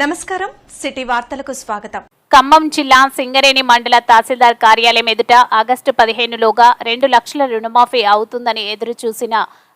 నమస్కారం. సిటీ వార్తలకు స్వాగతం. ఖమ్మం జిల్లా సింగరేణి మండల తహసీల్దార్ కార్యాలయం ఎదుట ఆగస్టు పదిహేనులోగా రెండు లక్షల రుణమాఫీ అవుతుందని ఎదురు చూసిన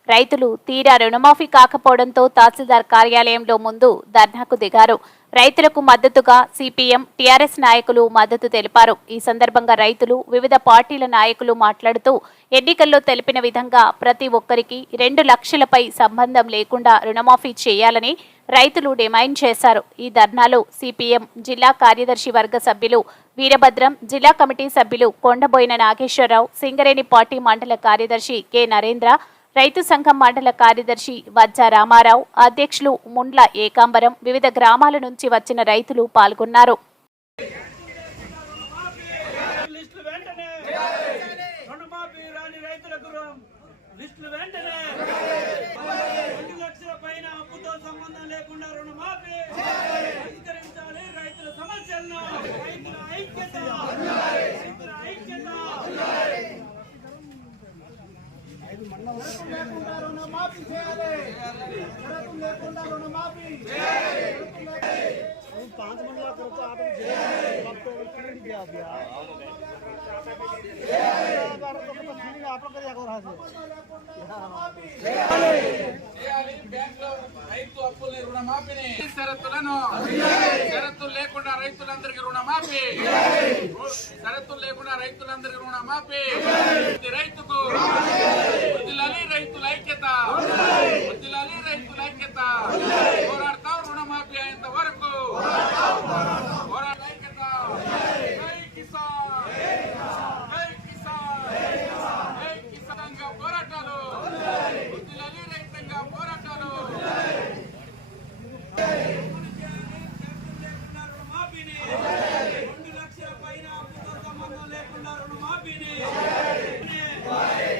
రైతులు తీరా రుణమాఫీ కాకపోవడంతో తహసీల్దార్ కార్యాలయంలో ముందు ధర్నాకు దిగారు. రైతులకు మద్దతుగా సిపిఎం టీఆర్ఎస్ నాయకులు మద్దతు తెలిపారు. ఈ సందర్భంగా రైతులు వివిధ పార్టీల నాయకులు మాట్లాడుతూ ఎన్నికల్లో తెలిపిన విధంగా ప్రతి ఒక్కరికి రెండు లక్షలపై సంబంధం లేకుండా రుణమాఫీ చేయాలని రైతులు డిమాండ్ చేశారు. ఈ ధర్నాలో సిపిఎం జిల్లా కార్యదర్శి వర్గ సభ్యులు వీరభద్రం జిల్లా కమిటీ సభ్యులు కొండబోయిన నాగేశ్వరరావు సింగరేణి పార్టీ మండల కార్యదర్శి కె నరేంద్ర రైతు సంఘం మండల కార్యదర్శి వజ్జ రామారావు అధ్యక్షులు ముండ్ల ఏకాంబరం వివిధ గ్రామాల నుంచి వచ్చిన రైతులు పాల్గొన్నారు. లిస్టులు వెంటనే! రెండు లక్షల పైన అప్పుతో సంబంధం లేకుండా రుణమాఫీ రైతు అప్పుల్ని రుణమాఫీని షరతులను షరతులు లేకుండా రైతులందరికీ రుణమాఫీ షరతులు లేకుండా రైతులందరికీ రుణమాఫీ రైతుకు వదిలాలి రైతుల ఐక్యత వదిలాలి రైతుల ఐక్యత పోరాడతాం రుణమాఫీ అయ్యేంత వరకు పోరాట ఐక్యత జై కిసాన్ జై కిసాన్ జై కిసాన్ పోరాటాలు వదిలాలి రైతంగా పోరాటాలు రుణమాఫీని రెండు లక్షల పైన అప్పుతో సంబంధం లేకుండా రుణమాఫీని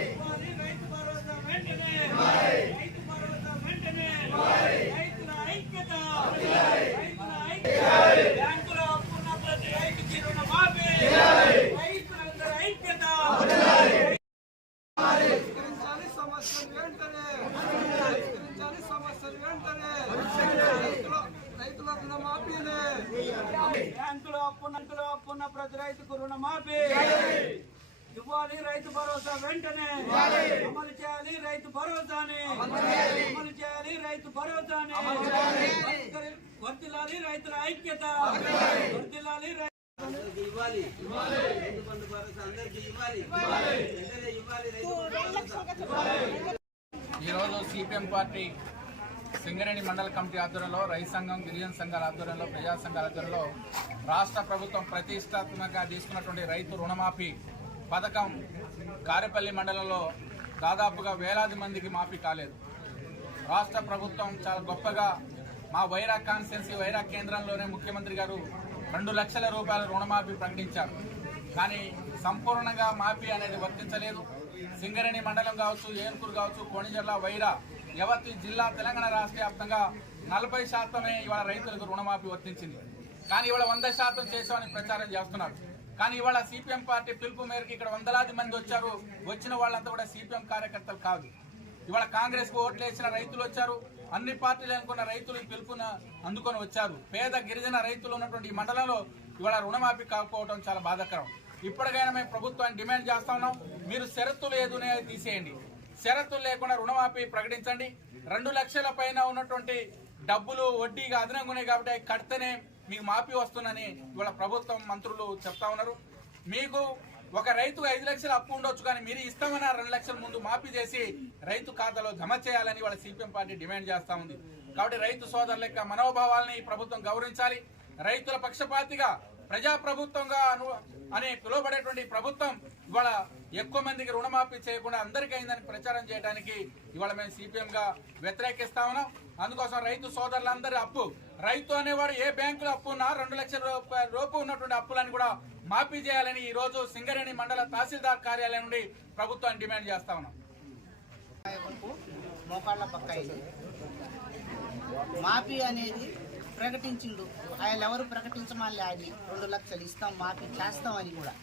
ఇవ్వాలి రైతు భరోసా వెంటనే రైతు భరోసా వెంటనే రైతుల ఐక్యత రైతుల ఐక్యత బ్యాంకులో అప్పున్న ప్రతి రైతుకి రుణమాఫీ రైతులందరి ఐక్యత పరిష్కరించాలి సమస్యలు వెంటనే పరిష్కరించాలి సమస్యలు వెంటనే రైతుల రైతుల రుణమాఫీనే బ్యాంకులో అప్పున్న అప్పున్న ప్రతి రైతుకు రుణమాఫీ. ఇవ్వాలి రైతు భరోసా వెంటనే. అమలు చేయాలి రైతు భరోసాని. అమలు చేయాలి. రైతు భరోసాని. వర్ధిల్లాలి రైతుల ఐక్యత. వర్ధిల్లాలి రై- ఈరోజు సిపిఎం పార్టీ సింగరేణి మండల కమిటీ ఆధ్వర్యంలో రైతు సంఘం గిరిజన సంఘాల ఆధ్వర్యంలో ప్రజా సంఘాల ఆధ్వర్యంలో రాష్ట్ర ప్రభుత్వం ప్రతిష్టాత్మకంగా తీసుకున్నటువంటి రైతు రుణమాఫీ పథకం కారేపల్లి మండలంలో దాదాపుగా వేలాది మందికి మాఫీ కాలేదు. రాష్ట్ర ప్రభుత్వం చాలా గొప్పగా మా వైరా కాన్స్టిట్యున్సీ వైరా కేంద్రంలోనే ముఖ్యమంత్రి గారు రెండు లక్షల రూపాయల రుణమాఫీ ప్రకటించారు. కానీ సంపూర్ణంగా మాఫీ అనేది వర్తించలేదు. సింగరేణి మండలం కావచ్చు ఏనుకూరు కావచ్చు కోణిజర్ల వైరా యవతి జిల్లా తెలంగాణ రాష్ట్ర వ్యాప్తంగా నలభై శాతమే ఇవాళ రైతులకు రుణమాఫీ వర్తించింది. కానీ ఇవాళ వంద శాతం చేశామని ప్రచారం చేస్తున్నారు. కానీ ఇవాళ సిపిఎం పార్టీ పిలుపు మేరకు ఇక్కడ వందలాది మంది వచ్చారు. వచ్చిన వాళ్ళంతా కూడా సిపిఎం కార్యకర్తలు కాదు. ఇవాళ కాంగ్రెస్కు ఓట్లు వేసిన రైతులు వచ్చారు. అన్ని పార్టీలు అనుకున్న రైతులు పిలుపున అందుకొని వచ్చారు. పేద గిరిజన రైతులు ఉన్నటువంటి ఈ మండలంలో ఇవాళ రుణమాఫీ కాకపోవడం చాలా బాధాకరం. ఇప్పటికైనా మేము ప్రభుత్వాన్ని డిమాండ్ చేస్తా ఉన్నాం. మీరు షరతులు ఏదునే తీసేయండి. షరతులు లేకుండా రుణమాఫీ ప్రకటించండి. రెండు లక్షల పైన ఉన్నటువంటి డబ్బులు వడ్డీగా అదనంగా ఉన్నాయి కాబట్టి అవి కడితేనే మీకు మాఫీ వస్తుందని ఇవాళ ప్రభుత్వం మంత్రులు చెప్తా ఉన్నారు. మీకు ఒక రైతు ఐదు లక్షలు అప్పు ఉండొచ్చు కానీ మీరు ఇస్తామన్న రెండు లక్షల ముందు మాఫీ చేసి రైతు ఖాతాలో జమ చేయాలని వాళ్ళ సిపిఎం పార్టీ డిమాండ్ చేస్తా ఉంది. కాబట్టి రైతు సోదరుల యొక్క మనోభావాలని ప్రభుత్వం గౌరవించాలి. రైతుల పక్షపాతిగా ప్రజా ప్రభుత్వంగా అను అని పిలువబడేటువంటి ప్రభుత్వం ఇవాళ ఎక్కువ మందికి రుణమాఫీ చేయకుండా అందరికీ అయిందని ప్రచారం చేయడానికి ఇవాళ మేము సిపిఎం గా వ్యతిరేకిస్తా ఉన్నాం. అందుకోసం రైతు సోదరులందరి అప్పు రైతు అనేవాడు ఏ బ్యాంకులో అప్పు ఉన్నా రెండు లక్షల రూపాయల లోపు ఉన్నటువంటి అప్పులను కూడా మాఫీ చేయాలని ఈ రోజు సింగరేణి మండల తహసీల్దార్ కార్యాలయం నుండి ప్రభుత్వాన్ని డిమాండ్ చేస్తా ఉన్నాం. పక్క మాఫీ అనేది ప్రకటించిండు. ఆయన ఎవరు ప్రకటించమని అది రెండు లక్షలు ఇస్తాం మాఫీ చేస్తామని కూడా.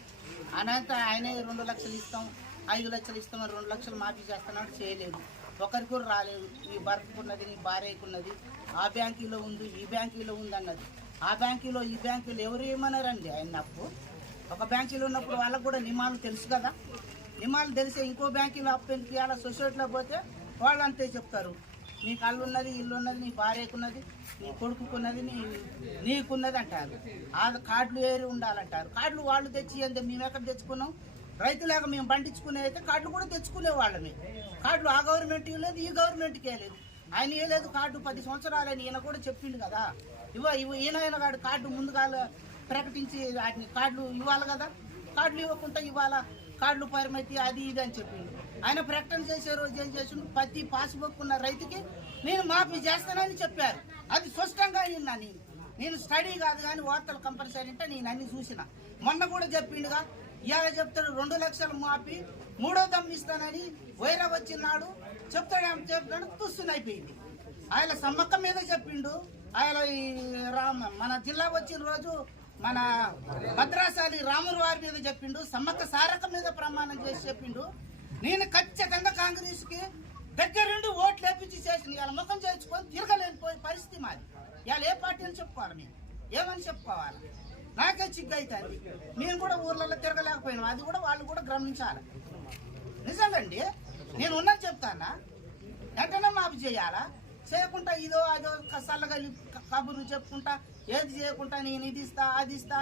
అనంత ఆయనే రెండు లక్షలు ఇస్తాం ఐదు లక్షలు ఇస్తాం రెండు లక్షలు మాఫీ చేస్తున్నాడు చేయలేదు. ఒకరికి కూడా రాలేదు. నీ భర్తకున్నది నీ భార్యకున్నది ఆ బ్యాంకీలో ఉంది ఈ బ్యాంకీలో ఉంది అన్నది. ఆ బ్యాంకీలో ఈ బ్యాంకులో ఎవరు ఏమన్నారండి ఆయన అప్పు? ఒక బ్యాంకీలో ఉన్నప్పుడు వాళ్ళకు కూడా నియమాలు తెలుసు కదా. నియమాలు తెలిసే ఇంకో బ్యాంకీలో అప్పు ఎందుకు సొసైటీలో పోతే వాళ్ళు అంతే చెప్తారు. నీ కళ్ళు ఉన్నది ఇల్లు ఉన్నది నీ భార్యకున్నది నీ కొడుకున్నది నీ నీకున్నది అంటారు ఆ కార్డులు ఏరి ఉండాలంటారు. కార్డులు వాళ్ళు తెచ్చి అంటే మేము ఎక్కడ తెచ్చుకున్నాం? రైతులాగా మేము పండించుకునే అయితే కార్డులు కూడా తెచ్చుకునే వాళ్ళమే. కార్డులు ఆ గవర్నమెంట్ లేదు ఈ గవర్నమెంట్కి లేదు. ఆయన ఇవ్వలేదు కార్డు పది సంవత్సరాలని ఈయన కూడా చెప్పిండు కదా. ఇవ్వ ఇవ్వ ఈయన కాడు కార్డు ముందుగా ప్రకటించి వాటిని కార్డులు ఇవ్వాలి కదా. కార్డులు ఇవ్వకుండా ఇవ్వాలా? కార్డులు పరిమితి అది ఇది అని చెప్పిండు. ఆయన ప్రకటన చేసే రోజు ఏం చేసిండు? ప్రతి పాస్బుక్ ఉన్న రైతుకి నేను మాఫీ చేస్తానని చెప్పారు. అది స్పష్టంగా నిన్న నేను నేను స్టడీ కాదు కానీ వార్తలు కంపల్సరీ అంటే నేను అన్ని చూసిన. మొన్న కూడా చెప్పిండుగా ఇవాళ చెప్తాడు రెండు లక్షలు మాపి మూడో దమ్మిస్తానని వైరా వచ్చినాడు. చెప్తాడు ఆమె చెప్తాడు తుస్తుని అయిపోయింది. ఆయన సమ్మక్క మీద చెప్పిండు. ఆయన ఈ రామ మన జిల్లా వచ్చిన రోజు మన భద్రాశాలి రాముల వారి మీద చెప్పిండు సమ్మక్క సారక మీద ప్రమాణం చేసి చెప్పిండు. నేను ఖచ్చితంగా కాంగ్రెస్కి దగ్గరుండి ఓట్లు వేపించి చేసిన ఇవాళ ముఖం చేర్చుకొని తిరగలేనిపోయే పరిస్థితి మాది. ఇవాళ ఏ పార్టీ అని చెప్పుకోవాలి మేము? ఏమని చెప్పుకోవాలి? నాకే చిగ్గు అవుతుంది మేము కూడా ఊర్లలో తిరగలేకపోయినా. అది కూడా వాళ్ళు కూడా గమనించాలి. నిజంగండి నేను ఉన్నది చెప్తానా? వెంటనే మాపు చేయాలా? చేయకుండా ఇదో అదో చల్లగా కబుర్లు చెప్పుకుంటా ఏది చేయకుండా నేను ఇది ఇస్తా అది ఇస్తా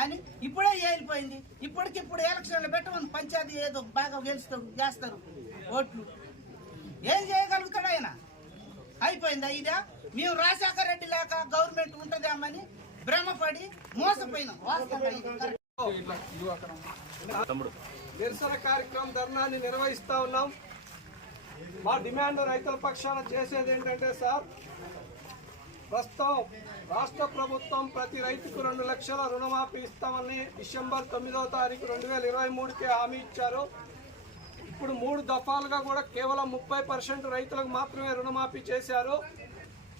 అని ఇప్పుడే ఏలిపోయింది. ఇప్పటికిప్పుడు ఎలక్షన్లు పెట్టమని పంచాయతీ ఏదో బాగా గెలుస్తారు చేస్తారు ఓట్లు. ఏం చేయగలుగుతాడు ఆయన? అయిపోయిందా ఇదా? మేము రాజశేఖర రెడ్డి లేక గవర్నమెంట్ ఉంటుందేమని భ్రమపడి మోసపోయినాం. వాస్తవంగా. నిరసన కార్యక్రమం ధర్నాన్ని నిర్వహిస్తా ఉన్నాం. మా డిమాండ్ రైతుల పక్షాన చేసేది ఏంటంటే సార్ ప్రస్తుతం రాష్ట్ర ప్రభుత్వం ప్రతి రైతుకు రెండు లక్షల రుణమాఫీ ఇస్తామని డిసెంబర్ తొమ్మిదవ తారీఖు రెండు వేల ఇరవై మూడుకే హామీ ఇచ్చారు. ఇప్పుడు మూడు దఫాలుగా కూడా కేవలం ముప్పై పర్సెంట్ రైతులకు మాత్రమే రుణమాఫీ చేశారు.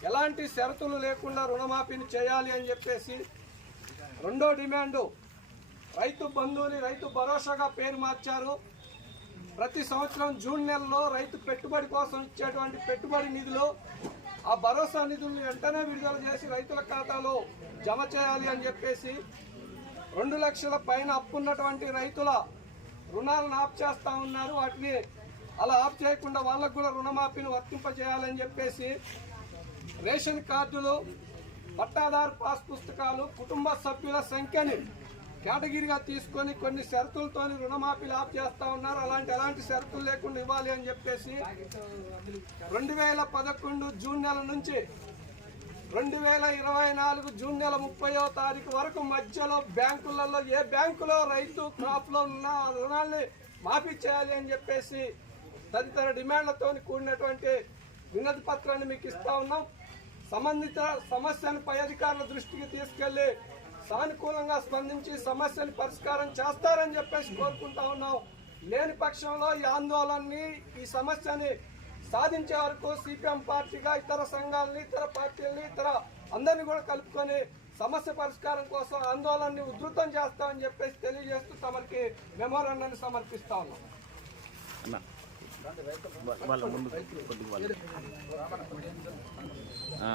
ఎలాంటి షరతులు లేకుండా రుణమాఫీని చేయాలి అని చెప్పేసి రెండో డిమాండు రైతు బంధువుని రైతు భరోసాగా పేరు మార్చారు. ప్రతి సంవత్సరం జూన్ నెలలో రైతు పెట్టుబడి కోసం ఇచ్చేటువంటి పెట్టుబడి నిధులు ఆ భరోసా నిధులను వెంటనే విడుదల చేసి రైతుల ఖాతాలో జమ చేయాలి అని చెప్పేసి రెండు లక్షల పైన అప్పున్నటువంటి రైతుల రుణాలను ఆఫ్ చేస్తా ఉన్నారు. వాటిని అలా ఆఫ్ చేయకుండా వాళ్ళకు కూడా రుణమాఫీని వర్తింపజేయాలని చెప్పేసి రేషన్ కార్డులు పట్టాదారు పాస్ పుస్తకాలు కుటుంబ సభ్యుల సంఖ్యని కేటగిరీగా తీసుకొని కొన్ని షరతులతో రుణమాఫీలు ఆఫ్ చేస్తా ఉన్నారు. అలాంటి ఎలాంటి షరతులు లేకుండా ఇవ్వాలి అని చెప్పేసి రెండు వేల పదకొండు జూన్ నెల నుంచి రెండు వేల ఇరవై నాలుగు జూన్ నెల ముప్పయో తారీఖు వరకు మధ్యలో బ్యాంకులలో ఏ బ్యాంకులో రైతు క్రాప్లో ఉన్న రుణాల్ని మాఫీ చేయాలి అని చెప్పేసి తదితర డిమాండ్లతో కూడినటువంటి వినతి పత్రాన్ని మీకు ఇస్తా ఉన్నాం. సంబంధిత సమస్యను పై అధికారుల దృష్టికి తీసుకెళ్ళి సానుకూలంగా స్పందించి సమస్యని పరిష్కారం చేస్తారని చెప్పేసి కోరుకుంటా ఉన్నాం. లేని పక్షంలో ఈ ఆందోళనని ఈ సమస్యని సాధించే వరకు సిపిఎం పార్టీగా ఇతర సంఘాలని ఇతర పార్టీలని ఇతర అందరినీ కూడా కలుపుకొని సమస్య పరిష్కారం కోసం ఆందోళనని ఉధృతం చేస్తామని చెప్పేసి తెలియజేస్తూ తమకి మెమోరాండాన్ని సమర్పిస్తా ఉన్నాం. వాళ్ళ ముందు కొద్దిగా వాళ్ళు. ఆ.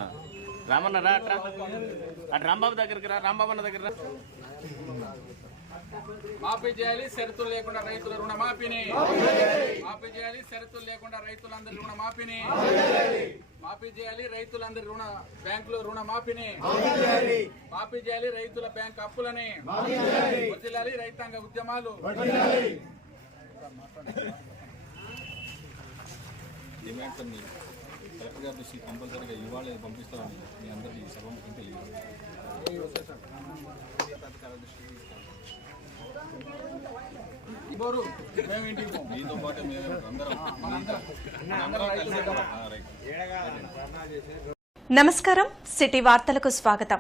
రామన్న రా అట్రా. అటు రాంబాబు దగ్గరికి రా రాంబాబు అన్న దగ్గర రా. మాఫీ చేయాలి షరతులు లేకుండా రైతుల రుణమాఫీని. మాఫీ చేయాలి షరతులు లేకుండా రైతులందరి రుణమాఫీని. మాఫీ చేయాలి రైతులందరి రుణ బ్యాంకులు రుణమాఫీని. మాఫీ చేయాలి రైతుల బ్యాంక్ అప్పులని. వదిలాలి రైతాంగ ఉద్యమాలు. డిమాండ్స్ అన్ని కలెక్టర్ గారి దృష్టికి కంపల్సరీగా ఇవాళ పంపిస్తామని మీ అందరికీ సభముఖం తెలియదు. మీతో పాటు మేము అందరం నమస్కారం. సిటీ వార్తలకు స్వాగతం.